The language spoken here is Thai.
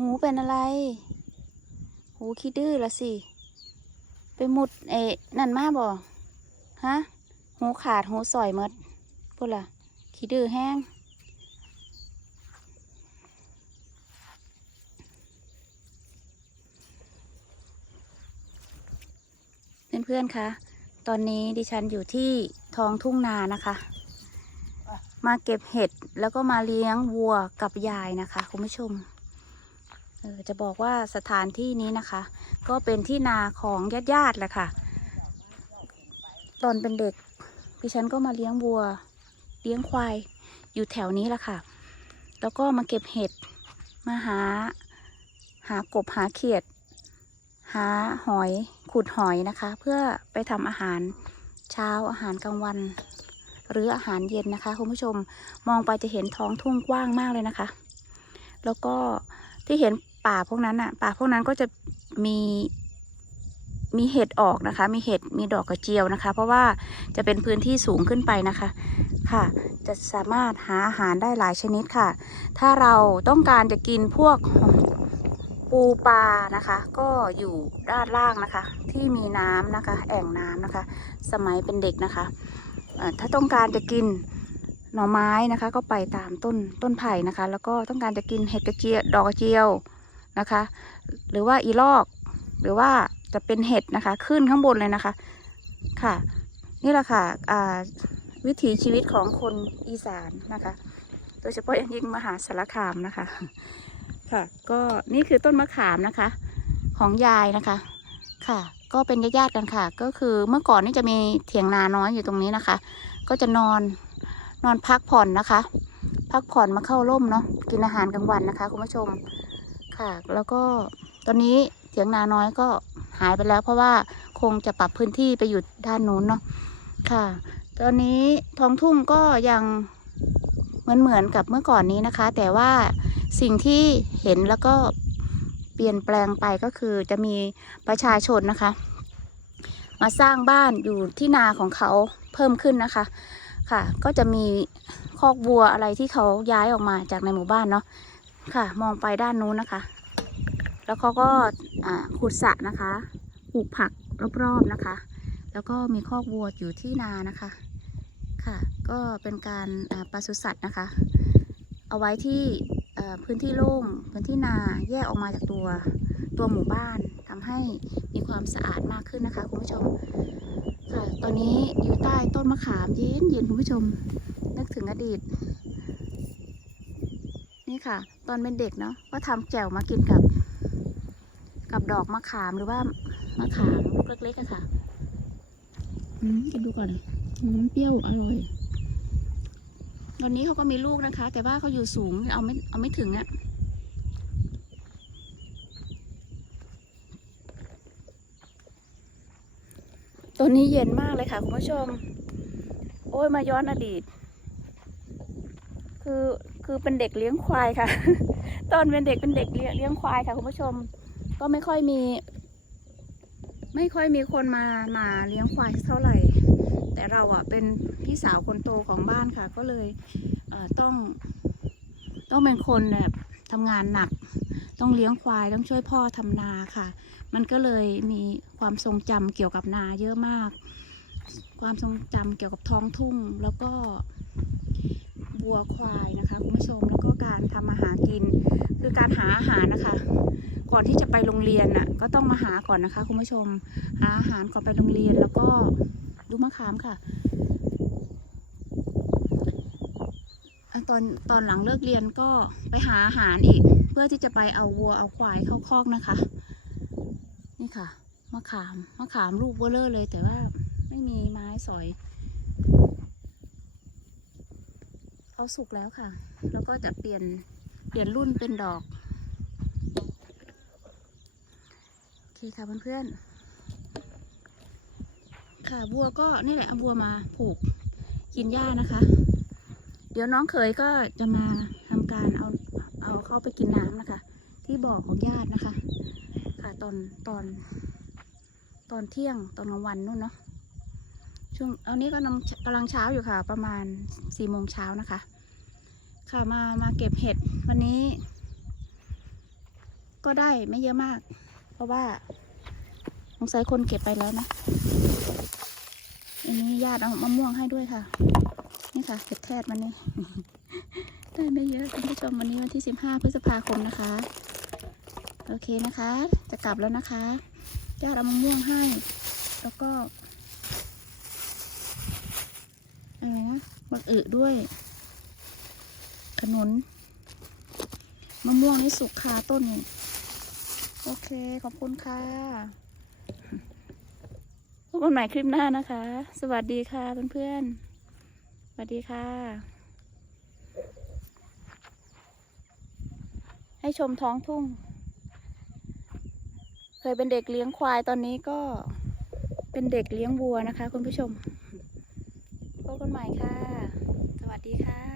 หูเป็นอะไร หูขี้ดื้อละสิ ไปมุดเอ๊ะนั่นมาบ่ฮะ หูขาดหูสอยหมดพูดละขี้ดื้อแห้ง เพื่อนๆคะ ตอนนี้ดิฉันอยู่ที่ท้องทุ่งนานะคะ มาเก็บเห็ดแล้วก็มาเลี้ยงวัวกับยายนะคะ คุณผู้ชม อจะบอกว่าสถานที่นี้นะคะ ก็เป็นที่นาของญาติๆแหละค่ะ ตอนเป็นเด็กดิฉันก็มาเลี้ยงวัว เลี้ยงควายอยู่แถวนี้แหละค่ะ แล้วก็มาเก็บเห็ดมาหา หากบหาเขียด หาหอยขุดหอยนะคะ เพื่อไปทำอาหารเช้าอาหารกลางวัน หรืออาหารเย็นนะคะคุณผู้ชมมองไปจะเห็นท้องทุ่งกว้างมากเลยนะคะ แล้วก็ที่เห็น ป่าพวกนั้นอะป่าพวกนั้นก็จะมีมีเห็ดออกนะคะ มีเห็ด มีดอกกระเจียวนะคะ เพราะว่าจะเป็นพื้นที่สูงขึ้นไปนะคะ ค่ะ จะสามารถหาอาหารได้หลายชนิดค่ะ ถ้าเราต้องการจะกินพวกปูปลานะคะ ก็อยู่ด้านล่างนะคะ ที่มีน้ำนะคะ แอ่งน้ำนะคะ สมัยเป็นเด็กนะคะ ถ้าต้องการจะกินหน่อไม้นะคะ ก็ไปตามต้นต้นไผ่นะคะ แล้วก็ต้องการจะกินเห็ดกระเจียว ดอกกระเจียว นะคะ หรือว่าอีลอก หรือว่าจะเป็นเห็ดนะคะ ขึ้นข้างบนเลยนะคะ ค่ะ นี่แหละค่ะวิถีชีวิตของคนอีสานนะคะ โดยเฉพาะอย่างยิ่งมหาสารคามนะคะ ค่ะ ก็นี่คือต้นมะขามนะคะ ของยายนะคะ ค่ะ ก็เป็นญาติๆกันค่ะ ก็คือเมื่อก่อนนี่จะมีเถียงนาน้อยอยู่ตรงนี้นะคะ ก็จะนอนนอนพักผ่อนนะคะ พักผ่อนมาเข้าร่มเนาะ กินอาหารกลางวันนะคะคุณผู้ชม ค่ะ แล้วก็ตอนนี้เถียงนาน้อยก็หายไปแล้ว เพราะว่าคงจะปรับพื้นที่ไปอยู่ด้านนู้นเนาะค่ะ ตอนนี้ท้องทุ่งก็ยังเหมือนเหมือนกับเมื่อก่อนนี้นะคะ แต่ว่าสิ่งที่เห็นแล้วก็เปลี่ยนแปลงไปก็คือจะมีประชาชนนะคะ มาสร้างบ้านอยู่ที่นาของเขาเพิ่มขึ้นนะคะ ค่ะ ก็จะมีคอกวัวอะไรที่เขาย้ายออกมาจากในหมู่บ้านเนาะ ค่ะ มองไปด้านนู้นนะคะ แล้วเขาก็ขุดสระนะคะปลูกผักรอบๆนะคะ แล้วก็มีคอกวัวอยู่ที่นานะคะ ค่ะ ก็เป็นการปศุสัตว์นะคะ เอาไว้ที่พื้นที่โล่งพื้นที่นาแยกออกมาจากตัวตัวหมู่บ้านทำให้มีความสะอาดมากขึ้นนะคะคุณผู้ชมค่ะ ตอนนี้อยู่ใต้ต้นมะขามเย็นเย็นคุณผู้ชม นึกถึงอดีต นี่ค่ะ ตอนเป็นเด็กเนาะก็ทำแจ่วมากินกับ กับดอกมะขามหรือว่ามะขามลูกเล็กๆอะค่ะอืมกินดูก่อนอืมเปรี้ยวอร่อยตอนนี้เขาก็มีลูกนะคะ แต่ว่าเขาอยู่สูงเอาไม่เอาไม่ถึงอะตอนนี้เย็นมากเลยค่ะคุณผู้ชม โอ้ยมาย้อนอดีต คือ คือเป็นเด็กเลี้ยงควายค่ะ ตอนเป็นเด็กเป็นเด็กเลี้ยงเลี้ยงควายค่ะคุณผู้ชม ก็ไม่ค่อยมี ไม่ค่อยมีคนมามาเลี้ยงควายเท่าไหร่ แต่เราอะเป็นพี่สาวคนโตของบ้านค่ะ ก็เลยเต้องต้องเป็นคนแบบทำงานหนัก ต้องเลี้ยงควายต้องช่วยพ่อทำนาค่ะ มันก็เลยมีความทรงจำเกี่ยวกับนาเยอะมาก ความทรงจำเกี่ยวกับท้องทุ่งแล้วก็วัวควาย ผู้ชมแล้วก็การทำอาหารกิน คือการหาอาหารนะคะ ก่อนที่จะไปโรงเรียนน่ะก็ต้องมาหาก่อนนะคะ คุณผู้ชม หาอาหารก่อนไปโรงเรียนแล้วก็ดูมะขามค่ะอะตอนตอนหลังเลิกเรียนก็ไปหาอาหารอีก เพื่อที่จะไปเอาวัวเอาควายเข้าคอกนะคะ นี่ค่ะมะขามมะขามลูกเบลเลอร์เลยแต่ว่าไม่มีไม้สอย เขาสุกแล้วค่ะ แล้วก็จะเปลี่ยนเปลี่ยนรุ่นเป็นดอกโอเคค่ะเพื่อนๆค่ะวัวก็นี่แหละเอาวัวมาผูกกินหญ้านะคะ เดี๋ยวน้องเคยก็จะมาทำการเอาเอาเข้าไปกินน้ำนะคะ ที่บ่อของญาตินะคะ ค่ะตอนตอนตอนเที่ยงตอนกลางวันนู่นเนาะ ช่วงเอานี้ก็กำกำลังเช้าอยู่ค่ะ ประมาณสี่โมงเช้านะคะ ค่ะมามาเก็บเห็ดวันนี้ ก็ได้ไม่เยอะมาก เพราะว่าสงสัยคนเก็บไปแล้วนะอันนี้ญาติเอามะม่วงให้ด้วยค่ะ นี่ค่ะเห็ดแทดมันนี่ได้ไม่เยอะคุณผู้ชมวันนี้วันที่15พฤษภาคมนะคะ โอเคนะคะ จะกลับแล้วนะคะญาติเอามะม่วงให้ แล้วก็ อะไรนะบักอึด้วย ขนุนมะม่วงนี่สุกคาต้นนี่โอเค ขอบคุณค่ะพบกันใหม่คลิปหน้านะคะ สวัสดีค่ะเพื่อนๆ สวัสดีค่ะ ให้ชมท้องทุ่ง เคยเป็นเด็กเลี้ยงควายตอนนี้ก็เป็นเด็กเลี้ยงวัวนะคะ คุณผู้ชม กันใหม่ค่ะ สวัสดีค่ะ